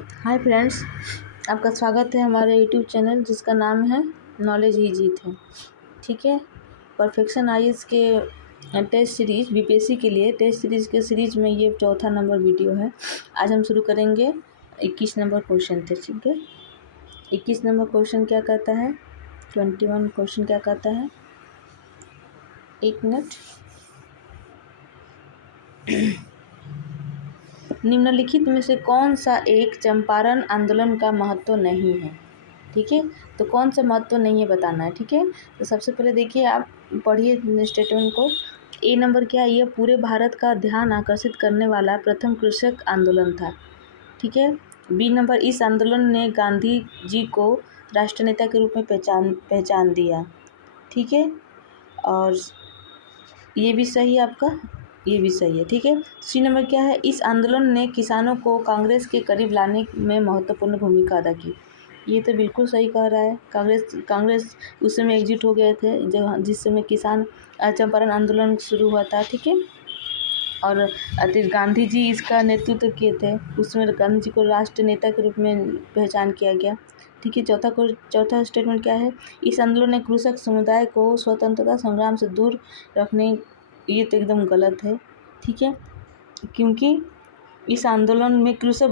Hi friends, आपका स्वागत है हमारे यूट्यूब चैनल जिसका नाम है नॉलेज ही जीत है। ठीक है, परफेक्शन आईएएस के टेस्ट सीरीज बीपीएससी के लिए टेस्ट सीरीज के सीरीज में ये चौथा नंबर वीडियो है। आज हम शुरू करेंगे 21 नंबर क्वेश्चन से। ठीक है, 21 नंबर क्वेश्चन क्या कहता है, 21 क्वेश्चन क्या कहता है, एक मिनट। निम्नलिखित में से कौन सा एक चंपारण आंदोलन का महत्व नहीं है। ठीक है, तो कौन सा महत्व नहीं है बताना है। ठीक है, तो सबसे पहले देखिए, आप पढ़िए स्टेटमेंट को। ए नंबर क्या है, यह पूरे भारत का ध्यान आकर्षित करने वाला प्रथम कृषक आंदोलन था। ठीक है। बी नंबर, इस आंदोलन ने गांधी जी को राष्ट्रनेता के रूप में पहचान दिया। ठीक है, और ये भी सही है आपका, ये भी सही है। ठीक है। सी नंबर क्या है, इस आंदोलन ने किसानों को कांग्रेस के करीब लाने में महत्वपूर्ण भूमिका अदा की। ये तो बिल्कुल सही कह रहा है। कांग्रेस उस समय एकजुट हो गए थे जब जिस समय किसान चंपारण आंदोलन शुरू हुआ था। ठीक है, और गांधी जी इसका नेतृत्व किए थे। उसमें गांधी जी को राष्ट्र नेता के रूप में पहचान किया गया। ठीक है, चौथा स्टेटमेंट क्या है, इस आंदोलन ने कृषक समुदाय को स्वतंत्रता संग्राम से दूर रखने, ये तो एकदम गलत है। ठीक है, क्योंकि इस आंदोलन में कृषक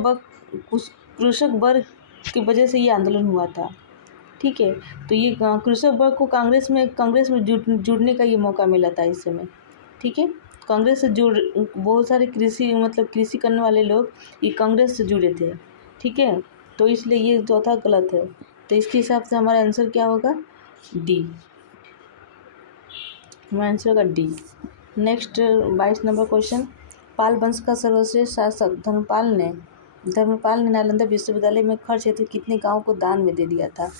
वर्ग की वजह से ये आंदोलन हुआ था। ठीक है, तो ये कृषक वर्ग को कांग्रेस में जुड़ने का ये मौका मिला था इस समय। ठीक है, कांग्रेस से बहुत सारे कृषि करने वाले लोग ये कांग्रेस से जुड़े थे। ठीक है, तो इसलिए ये चौथा गलत है। तो इसके हिसाब से हमारा आंसर क्या होगा, डी। हमारा आंसर होगा डी। नेक्स्ट 22 नंबर क्वेश्चन, पाल वंश का सर्वश्रेष्ठ शासक धर्मपाल ने नालंदा विश्वविद्यालय में खर्च हेतु कितने गाँव को दान में दे दिया था।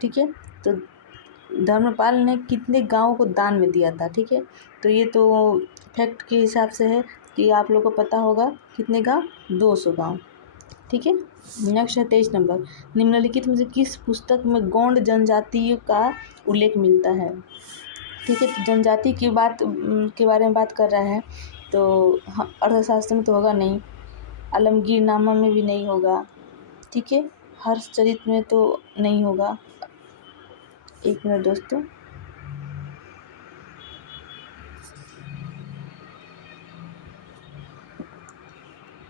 ठीक है, तो धर्मपाल ने कितने गाँव को दान में दिया था। ठीक है, तो ये तो फैक्ट के हिसाब से है कि आप लोग को पता होगा कितने गाँव, 200 गाँव। ठीक है। नेक्स्ट है 23 नंबर, निम्नलिखित में से किस पुस्तक में गौंड जनजातियों का उल्लेख मिलता है। ठीक है, तो जनजाति की बात के बारे में बात कर रहा है, तो अर्थशास्त्र में तो होगा नहीं, आलमगीर नामा में भी नहीं होगा। ठीक है, हर्षचरित में तो नहीं होगा। एक मिनट दोस्तों,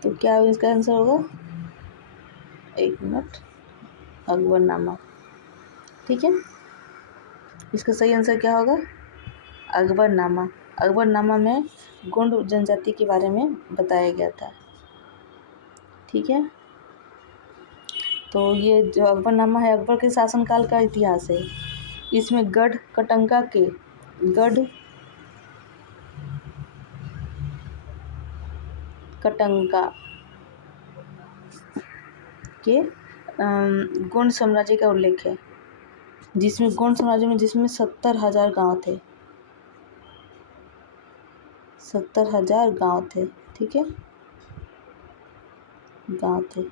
तो क्या इसका आंसर होगा, एक मिनट, अकबरनामा। ठीक है, इसका सही आंसर क्या होगा, अकबरनामा। अकबरनामा में गोंड जनजाति के बारे में बताया गया था। ठीक है, तो ये जो अकबरनामा है अकबर के शासनकाल का इतिहास है। इसमें गढ़ कटंका के गोंड साम्राज्य का उल्लेख है, जिसमें गोंड साम्राज्य में 70,000 गांव थे। 70,000 गांव थे। ठीक है, गांव थे।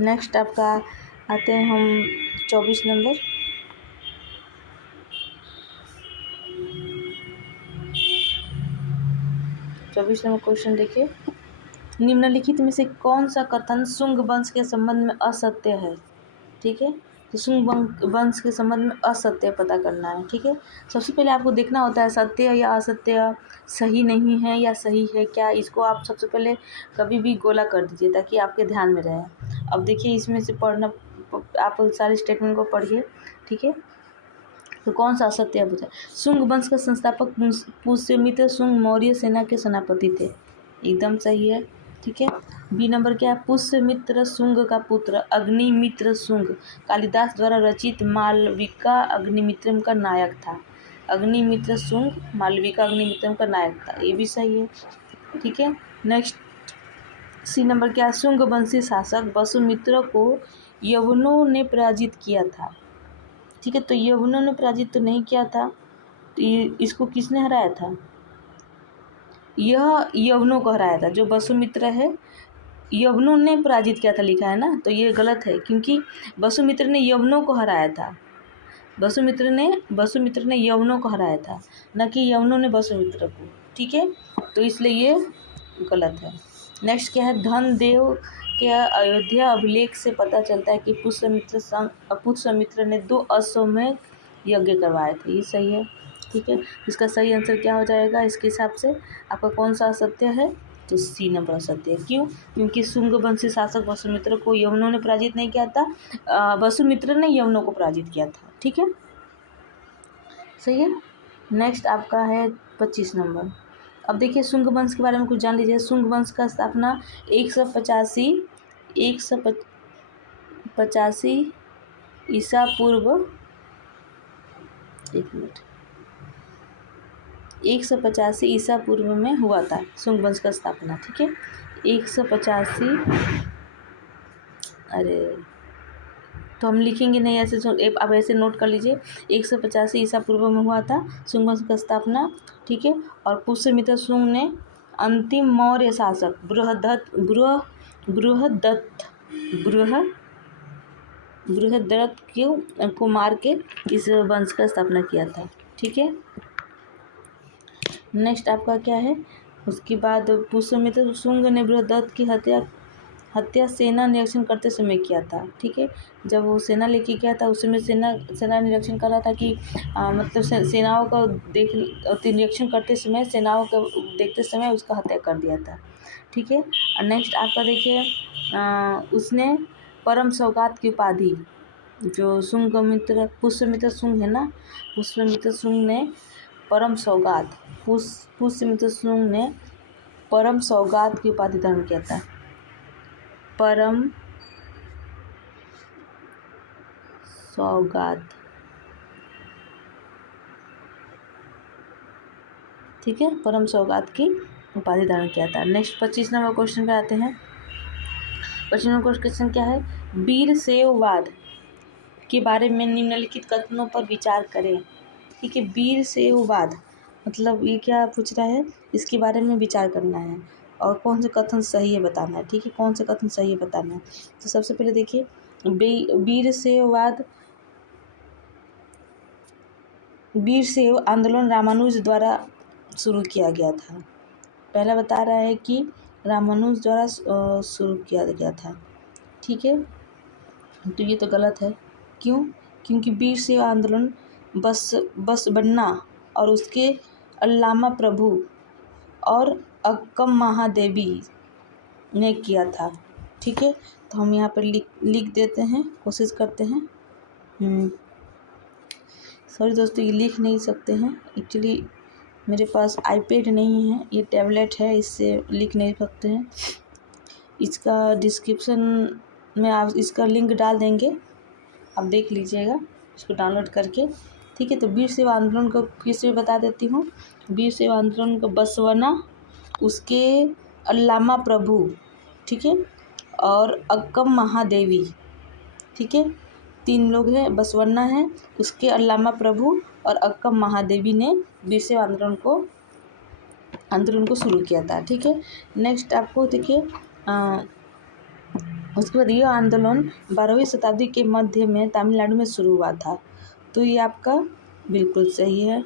नेक्स्ट आपका आते हैं हम 24 नंबर। क्वेश्चन देखिए, निम्नलिखित में से कौन सा कथन शुंग वंश के संबंध में असत्य है। ठीक है, तो शुंग वंश के संबंध में असत्य पता करना है। ठीक है, सबसे पहले आपको देखना होता है सत्य या असत्य, सही नहीं है या सही है क्या। इसको आप सबसे पहले कभी भी गोला कर दीजिए ताकि आपके ध्यान में रहे। अब देखिए, इसमें से पढ़ना, आप सारे स्टेटमेंट को पढ़िए। ठीक है, तो कौन सा असत्य है पूछा। शुंग वंश का संस्थापक पुष्यमित्र शुंग मौर्य सेना के सेनापति थे, एकदम सही है। ठीक है, बी नंबर क्या है, पुष्यमित्र शुंग का पुत्र अग्निमित्र शुंग कालिदास द्वारा रचित मालविका अग्निमित्रम का नायक था। अग्निमित्र शुंग मालविका अग्निमित्रम का नायक था, ये भी सही है। ठीक है, नेक्स्ट सी नंबर क्या है, शुंग वंशी शासक वसुमित्र को यवनों ने पराजित किया था। ठीक है, तो यवनों ने पराजित तो नहीं किया था, तो इसको किसने हराया था, यह यवनों को हराया था। जो वसुमित्र है यवनों ने पराजित किया था लिखा है ना, तो ये गलत है क्योंकि वसुमित्र ने यवनों को हराया था। वसुमित्र ने यवनों को हराया था, न कि यवनों ने वसुमित्र को। ठीक है, तो इसलिए ये गलत है। नेक्स्ट क्या है, धनदेव के अयोध्या अभिलेख से पता चलता है कि पुष्यमित्र ने 2 अश्वमेध यज्ञ करवाए थे। ये सही है, ठीक है। इसका सही आंसर क्या हो जाएगा इसके हिसाब से, आपका कौन सा असत्य है, तो सी नंबर असत्य है। क्यों, क्योंकि शुंग वंशी शासक वसुमित्र को यवनों ने पराजित नहीं किया था, वसुमित्र ने यवनों को पराजित किया था, ठीक है, सही है। नेक्स्ट आपका है 25 नंबर। अब देखिए शुंग वंश के बारे में कुछ जान लीजिए। शुंग वंश का स्थापना 185 ईसा पूर्व 185 ईसा पूर्व में हुआ था शुंग वंश का स्थापना, ठीक है। 185, अरे तो हम लिखेंगे नहीं ऐसे, आप ऐसे नोट कर लीजिए। 185 ईसा पूर्व में हुआ था शुंग वंश का स्थापना, ठीक है। और पुष्यमित्र शुंग ने अंतिम मौर्य शासक बृहद्रथ को मार के इस वंश का स्थापना किया था, ठीक है। नेक्स्ट आपका क्या है, उसके बाद पुष्यमित्र शुंग ने बृहद्रथ की हत्या सेना निरीक्षण करते समय किया था, ठीक है। जब वो सेना लेके गया था उस समय सेना निरीक्षण कर रहा था कि मतलब सेनाओं का निरीक्षण करते समय सेनाओं को देखते समय उसका हत्या कर दिया था, ठीक है। और नेक्स्ट आपका देखिए उसने परम सौगात की उपाधि, जो पुष्यमित्र शुंग है ना, पुष्यमित्र शुंग ने परम सौगात पुष्यमित्र शुंग ने परम सौगात की उपाधि धारण किया था, परम सौगात, ठीक है, परम सौगात की उपाधि धारण किया था। नेक्स्ट 25 नंबर क्वेश्चन पे आते हैं। 25 नंबर क्वेश्चन क्या है, वीरशैववाद के बारे में निम्नलिखित कथनों पर विचार करें, ठीक है। वीरशैववाद मतलब ये क्या पूछ रहा है, इसके बारे में विचार करना है और कौन से कथन सही है बताना है, ठीक है, कौन से कथन सही है बताना है। तो सबसे पहले देखिए वीरशैव आंदोलन रामानुज द्वारा शुरू किया गया था। पहला बता रहा है कि रामानुज द्वारा शुरू किया गया था, ठीक है, तो ये तो गलत है। क्यों, क्योंकि वीरशैव आंदोलन बसवन्ना और उसके अल्लामा प्रभु और अक्कम महादेवी ने किया था, ठीक है। तो हम यहाँ पर लिख देते हैं, कोशिश करते हैं। सॉरी दोस्तों, ये लिख नहीं सकते हैं एक्चुअली, मेरे पास आईपैड नहीं है, ये टैबलेट है, इससे लिख नहीं सकते हैं। इसका डिस्क्रिप्शन में आप इसका लिंक डाल देंगे, आप देख लीजिएगा इसको डाउनलोड करके, ठीक है। तो वीरशैव आंदोलन को फिर से बता देती हूँ। वीरशैव आंदोलन को बसवन्ना, उसके अल्लामा प्रभु, ठीक है, और अक्कम महादेवी, ठीक है, 3 लोग हैं, बसवन्ना है, उसके अल्लामा प्रभु और अक्कम महादेवी ने वीरशैव आंदोलन को शुरू किया था, ठीक है। नेक्स्ट आपको देखिए उसके बाद ये आंदोलन 12वीं शताब्दी के मध्य में तमिलनाडु में शुरू हुआ था, तो ये आपका बिल्कुल सही है।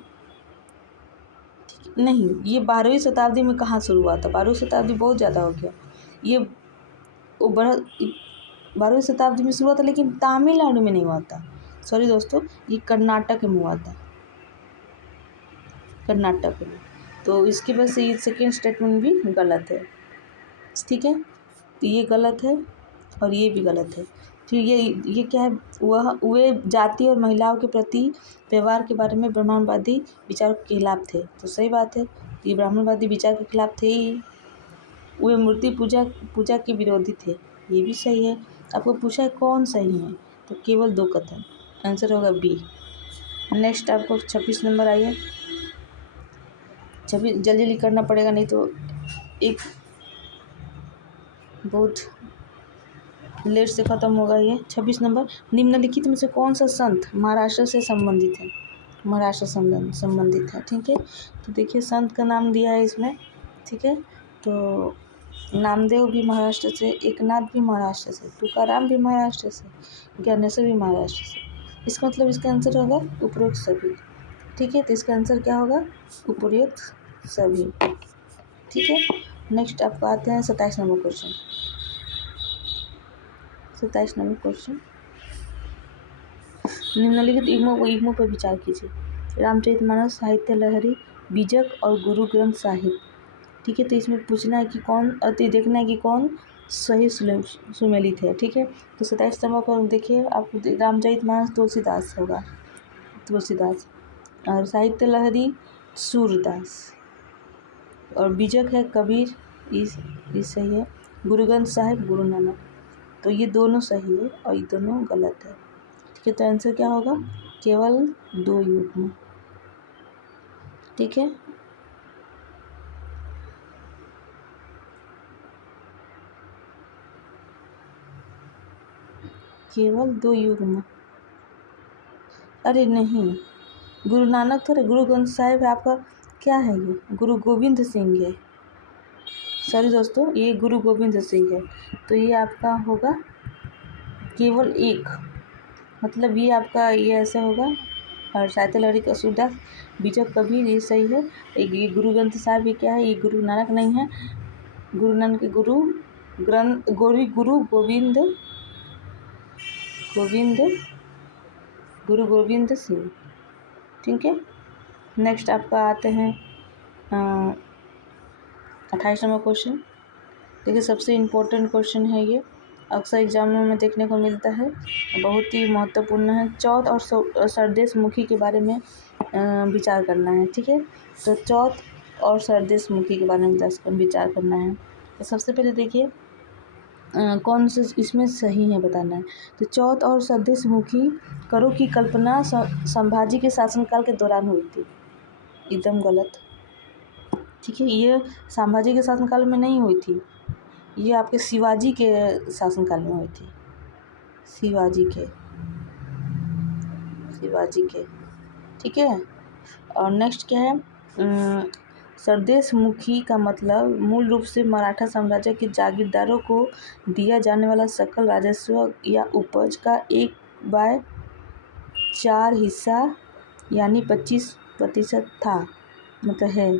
नहीं, ये 12वीं शताब्दी में कहाँ शुरू हुआ था, 12वीं शताब्दी बहुत ज़्यादा हो गया, ये 12वीं शताब्दी में शुरू हुआ था लेकिन तमिलनाडु में नहीं हुआ था, सॉरी दोस्तों, ये कर्नाटक में हुआ था, कर्नाटक में। तो इसकी वजह से ये सेकेंड स्टेटमेंट भी गलत है, ठीक है, तो ये गलत है और ये भी गलत है। फिर ये क्या है, वे जाति और महिलाओं के प्रति व्यवहार के बारे में ब्राह्मणवादी विचार के खिलाफ थे, तो सही बात है, ये ब्राह्मणवादी विचार के खिलाफ थे ही। वे मूर्ति पूजा के विरोधी थे, ये भी सही है। आपको पूछा है कौन सही है, तो केवल 2 कथन, आंसर होगा बी। नेक्स्ट आपको 26 नंबर आइए, 26 जल्दी करना पड़ेगा, नहीं तो एक बहुत लेट से ख़त्म होगा ये। 26 नंबर, निम्नलिखित में से कौन सा संत महाराष्ट्र से संबंधित है, महाराष्ट्र संबंधित है, ठीक है। तो देखिए संत का नाम दिया है इसमें, ठीक है, तो नामदेव भी महाराष्ट्र से, एकनाथ भी महाराष्ट्र से, तुकाराम भी महाराष्ट्र से, ज्ञानेश्वर भी महाराष्ट्र से। इसका मतलब इसका आंसर होगा उपरोक्त सभी, ठीक है। तो इसका आंसर क्या होगा, उपरोक्त सभी, ठीक है। नेक्स्ट आपको आते हैं 27 नंबर क्वेश्चन। 27 नंबर क्वेश्चन, निम्नलिखित युग्मों पर विचार कीजिए। रामचरितमानस, साहित्य लहरी, बीजक और गुरु ग्रंथ साहिब। ठीक है, तो इसमें पूछना है कि कौन, अति देखना है कि कौन सही सुमेलित है। ठीक है, तो 27 नंबर को देखिए, आपको रामचरितमानस तुलसीदास होगा, तुलसीदास, और साहित्य लहरी सूरदास, और बीजक है कबीर, इस सही है। गुरु ग्रंथ साहिब गुरु नानक। तो ये दोनों सही है और ये दोनों गलत है। ठीक है, तो आंसर क्या होगा, केवल 2 युग्म। ठीक है, केवल 2 युग्म। अरे नहीं, गुरु नानक थोड़े, गुरु ग्रंथ साहिब है आपका, क्या है ये, गुरु गोविंद सिंह है। सॉरी दोस्तों, ये गुरु गोविंद सिंह है। तो ये आपका होगा केवल 1, मतलब ये आपका ये ऐसे होगा। और साहित्य लहरी का सूरदास, बीजक कबीर, ये सही है। ये गुरु ग्रंथ साहिब, ये क्या है, ये गुरु नानक नहीं है। गुरु नानक के गुरु ग्रंथ गुरु गोविंद गुरु गोविंद सिंह। ठीक है, नेक्स्ट आपका आते हैं 28 नंबर क्वेश्चन। देखिए, सबसे इम्पोर्टेंट क्वेश्चन है ये, अक्सर एग्जामों में देखने को मिलता है, बहुत ही महत्वपूर्ण है। चौथ और सरदेश मुखी के बारे में विचार करना है। ठीक है, तो चौथ और सरदेश मुखी के बारे में विचार करना है। तो सबसे पहले देखिए कौन से इसमें सही है बताना है। तो चौथ और सरदेश मुखी करों की कल्पना संभाजी के शासनकाल के दौरान हुई थी, एकदम गलत। ठीक है, ये संभाजी के शासनकाल में नहीं हुई थी, ये आपके शिवाजी के शासनकाल में हुई थी, शिवाजी के। ठीक है, और नेक्स्ट क्या है, सरदेश मुखी का मतलब मूल रूप से मराठा साम्राज्य के जागीरदारों को दिया जाने वाला सकल राजस्व या उपज का 1/4 हिस्सा यानी 25% था, मतलब है।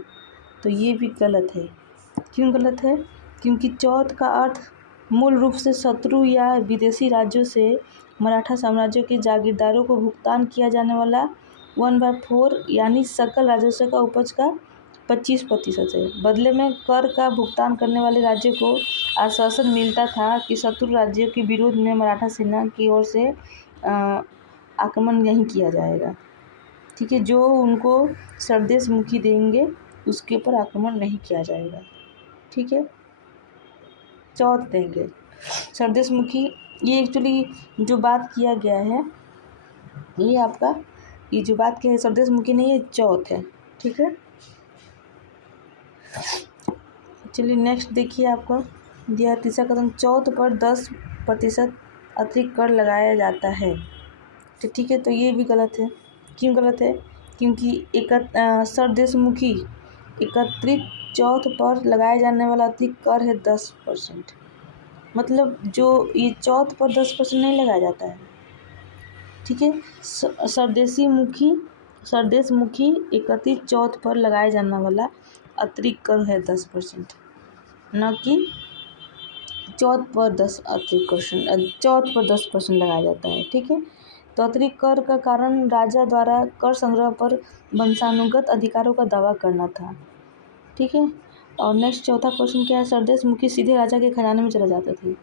तो ये भी गलत है। क्यों गलत है, क्योंकि चौथ का अर्थ मूल रूप से शत्रु या विदेशी राज्यों से मराठा साम्राज्य के जागीरदारों को भुगतान किया जाने वाला 1/4 यानी सकल राजस्व का उपज का 25% है। बदले में कर का भुगतान करने वाले राज्य को आश्वासन मिलता था कि शत्रु राज्यों के विरोध में मराठा सेना की ओर से आक्रमण नहीं किया जाएगा। ठीक है, जो उनको सरदेश मुखी देंगे उसके ऊपर आक्रमण नहीं किया जाएगा। ठीक है, चौथ देंगे, सरदेश मुखी ये एक्चुअली जो बात किया गया है, ये आपका ये जो बात किया है सरदेश मुखी नहीं है, चौथ है। ठीक है, चलिए नेक्स्ट देखिए, आपको दिया तीसरा कदम, चौथ पर 10% अतिरिक्त कर लगाया जाता है। तो ठीक है, तो ये भी गलत है। क्यों गलत है, क्योंकि सरदेश मुखी एकत्रित चौथ पर लगाए जाने वाला अतिरिक्त कर है 10%, मतलब जो ये चौथ पर 10% नहीं लगाया जाता है। ठीक है, सरदेश मुखी एकत्रित चौथ पर लगाए जाने वाला अतिरिक्त कर है 10%, न कि चौथ पर 10% लगाया जाता है। ठीक है, तो अतिरिक्त कर का कारण राजा द्वारा कर संग्रह पर वंशानुगत अधिकारों का दावा करना था। ठीक है, और नेक्स्ट चौथा क्वेश्चन क्या है, सरदेश मुखी सीधे राजा के खजाने में चले जाते थे।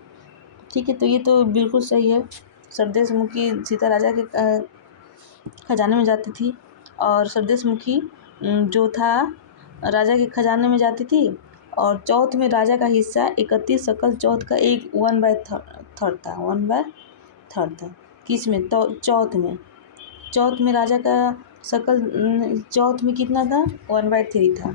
ठीक है, तो ये तो बिल्कुल सही है, सरदेश मुखी सीधा राजा के खजाने में जाती थी, और सरदेश मुखी जो था राजा के खजाने में जाती थी, और चौथ में राजा का हिस्सा 31 सकल चौथ का 1/3 था, 1/3 था। किस में, तो चौथ में राजा का सकल चौथ में कितना था, 1/3 था।